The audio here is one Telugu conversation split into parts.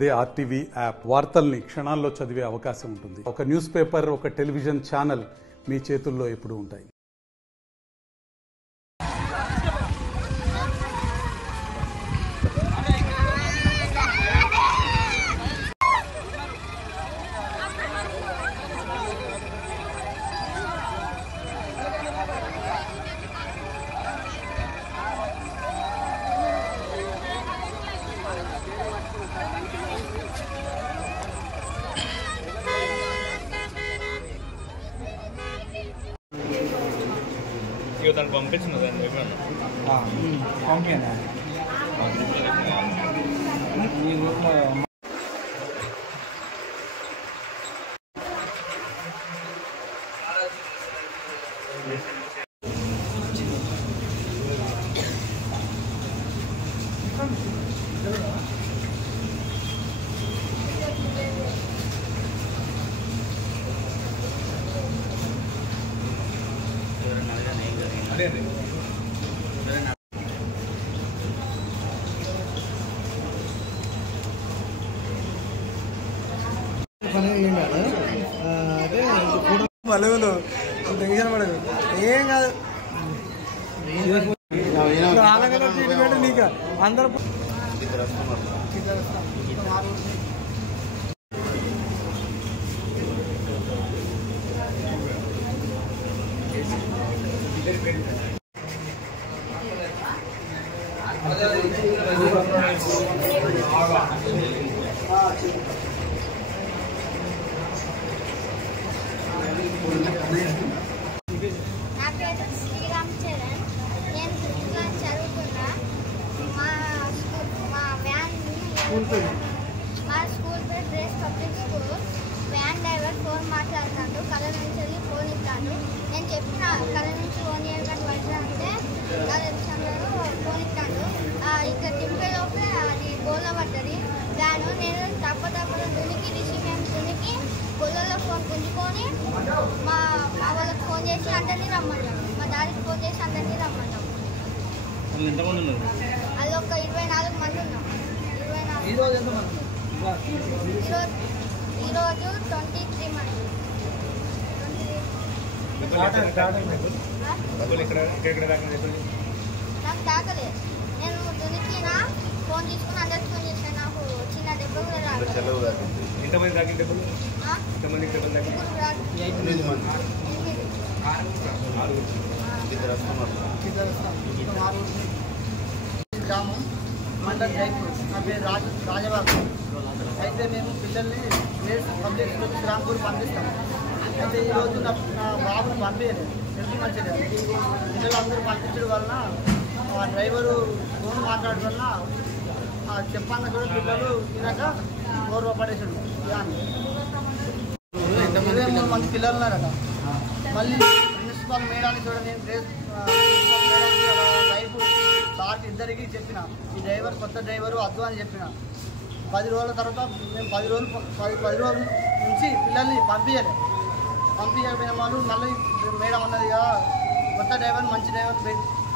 అదే ఆర్టీవీ యాప్ వార్తల్ని క్షణాల్లో చదివే అవకాశం ఉంటుంది. ఒక న్యూస్ పేపర్, ఒక టెలివిజన్ ఛానల్ మీ చేతుల్లో ఎప్పుడూ ఉంటాయి. దాన్ని పంపించిన దాన్ని పంపించండి మీ ఊళ్ళో మళ్ళీ టెన్షన్ పడదు ఏం కాదు ట్రీట్మెంట్ నీకు అందరూ నా పేరు శ్రీరామ్ చరణ్. నేను ఫిఫ్త్ క్లాస్ చదువుతున్నా. మా స్కూల్ పేరు dress public school. Van driver phone మాట్లాడుతాడు, కళ్ళ నుంచి వెళ్ళి ఫోన్ ఇస్తాడు. నేను చెప్పిన కళ్ళ నుంచి ఫోన్ చేయడానికి పడుతుందంటే నా విషయంలో ఫోన్ ఇస్తాడు. ఇక్కడ దింపేలోపే అది గోళ్ళ పడ్డది వ్యాను. నేను తప్పకుండా దునికి రిసీవ్ దునికి గొల్లలో ఫోన్ గుంజుకొని మా వాళ్ళకి ఫోన్ చేసి అందరినీ రమ్మన్నాం. మా డాడీకి ఫోన్ చేసి అందరినీ రమ్మన్నాం. అది ఒక 24 మంది ఉన్నాం. 24 ఈరోజు 23 మంది. నాకు దాకలేదు. నేను దునికిన ఫోన్ తీసుకుని అందరికి ఫోన్ చేశాను. నాకు చిన్న దెబ్బ కూడా రాలేదు. గ్రామం మండల్ జైపూర్. నా పేరు రాజబాబు. అయితే మేము పిల్లల్ని పబ్లిక్ స్కూల్ రాంపూర్ పంపిస్తాము. అయితే ఈరోజు నా బాబుని పంపించలేదు, హెల్త్ మంచిది. పిల్లలందరూ పంపించడం వలన ఆ డ్రైవరు ఫోన్ మాట్లాడడం వలన చెప్పాను కూడా పిల్లలు తినక గౌరవ పడేసాడు. 23 మంది పిల్లలు ఉన్నారట. మళ్ళీ ప్రిన్సిపాల్ మేడానికి కూడా నేను ప్రిన్సిపాల్ మేడానికి వైపు సార్కి ఇద్దరికి చెప్పిన, ఈ డ్రైవర్ కొత్త డ్రైవరు వద్దు అని చెప్పిన. 10 రోజుల తర్వాత మేము 10 రోజుల నుంచి పిల్లల్ని పంపించకపోయిన వాళ్ళు మళ్ళీ మేడం అన్నది కదా కొత్త డ్రైవర్ మంచి డ్రైవర్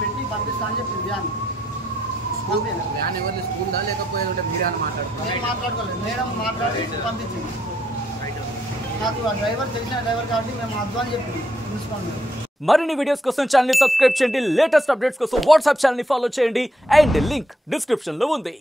పెట్టి పంపిస్తా అని చెప్పింది. వ్యాన్ ఎవరిని స్కూల్ దా లేకపోతే మీరే అని మాట్లాడుకోలేదు. మేడం మాట్లాడి పంపించింది. నాకు ఆ డ్రైవర్ తెలిసిన డ్రైవర్ కాబట్టి మేము వద్దు అని చెప్పింది ప్రిన్సిపాల్ మేడం. మరిన్ని వీడియోస్ కోసం ఛానల్ ని సబ్స్క్రైబ్ చేయండి. లేటెస్ట్ అప్డేట్స్ కోసం వాట్సాప్ ఛానల్ ని ఫాలో చేయండి. అండ్ లింక్ డిస్క్రిప్షన్ లో ఉంది.